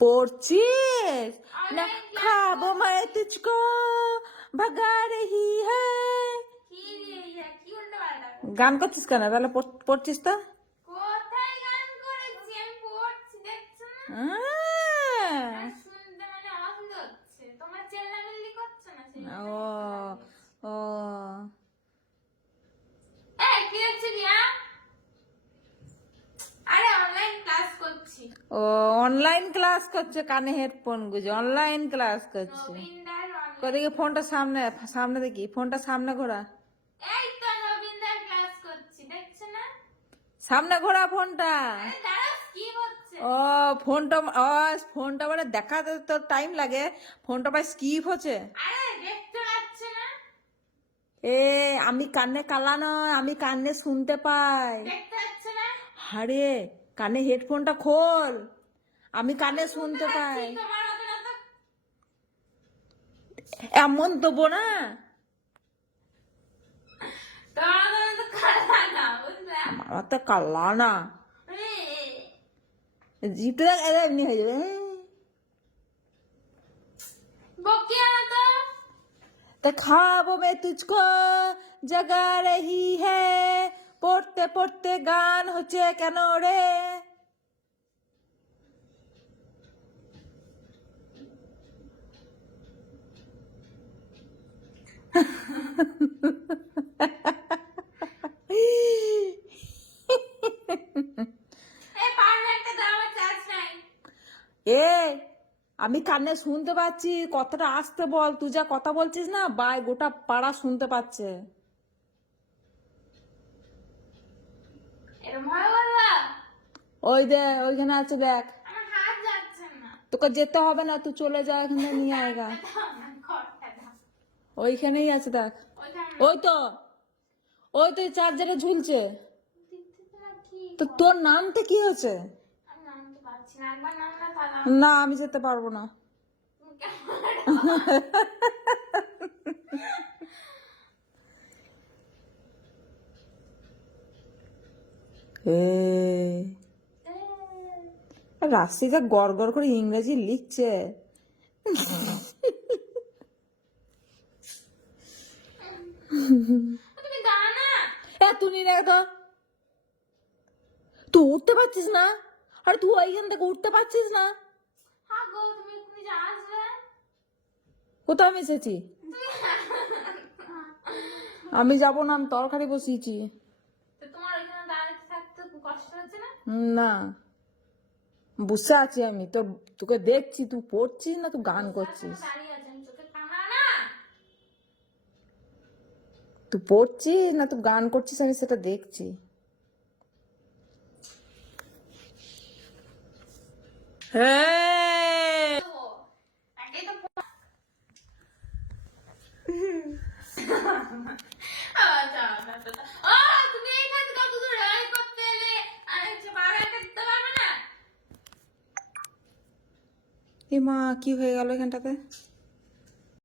পড়ছিস না? খাবো मैं तुझको भगा रही है। গান করছিস কেন? তাহলে পড়ছিস তো। কোথায় গান করেছি? আমি পড়ছি, দেখছো না? শুনতে মানে অসুবিধা হচ্ছে, তোমার চেল্লামিল্লি করছো না সেই জন্য। ও এই কি হচ্ছে রিয়া? আরে অনলাইন ক্লাস করছি। ও অনলাইন ক্লাস করছে, কানে হেডফোন গুঁজে অনলাইন ক্লাস করছে। নবীনদার করে ফোনটা সামনে সামনে দেখি, ফোনটা সামনে ঘোরা। এই তো নবীনদার ক্লাস করছি, দেখছো না? সামনে ঘোরা ফোনটা। আরে দাঁড়াও, স্কিপ হচ্ছে। ও ফোনটা ফোনটা মানে দেখাতে তোর টাইম লাগে, ফোনটা ভাই স্কিপ হচ্ছে। আরে দেখতে পাচ্ছে না? এ আমি কানে কালা নয়, আমি কানে শুনতে পাই। দেখতে পাচ্ছে না? আরে কানে হেডফোনটা খোল, আমি কানে শুনতে পাই। তোমার মতো না তো। এমন দেবো না। তোমার মতো না তো খারাপ না, বুঝলে? আমার তো কালা না, জিতে এমনি হয়ে যাবে। বকিয়া না তো। तो ख्वाब में तुझको जगा रही है, পড়তে পড়তে গান হচ্ছে কেন রে? এই পারলে একটা দাও, আমার চার্জ নাই। এ আমি কানে শুনতে পাচ্ছি, কথাটা আসতে বল। তুই যা কথা বলছিস না, বাই গোটা পাড়া শুনতে পাচ্ছে। এরম হয় বললা? ওই দে ওইখানে আছে দেখ। আমার হাত যাচ্ছে না। তোকে যেতে হবে না, তুই চলে যা, এখানে নিয়ে আয়গা। দাও না, ঘরটা দাও। ওইখানেই আছে দেখ। ওইখানে ওই তো চার্জারে ঝুলছে। দেখতে না কি? তো তোর নামটা কি হচ্ছে? আমি নামতে পারছি না, একবার নামলা তারা। না আমি যেতে পারবো না। তুমি কেমন? রাশিদা গড় গড় করে ইংরেজি লিখছে। তুমি দাও না। তুই নিয়ে দেখ তো, তুই উঠতে পারছিস না? আরে তুই ওইখান থেকে উঠতে পারছিস না? হ্যাঁ গো, তুমি এক্ষুনি যে আসবে। কোথাও আমি এসেছি? আমি যাবো না, আমি তরকারি বসিয়েছি। তো তোমার ওইখানে দাঁড়াতে থাকতে খুব কষ্ট হচ্ছে না? না বসে আছি আমি, তোকে দেখছি তুই পড়ছিস না তুই গান করছিস। দাঁড়িয়ে আছে, আমি চোখে কামড়া না। তুই পড়ছিস না তুই গান করছিস, আমি সেটা দেখছি। হ্যাঁ এটাই তো তুমি এইখানে কত দূর রাই করতে এলে, আর হচ্ছে বাড়াটা দিতে পারবে না? এ মা কি হয়ে গেল এখানটাতে?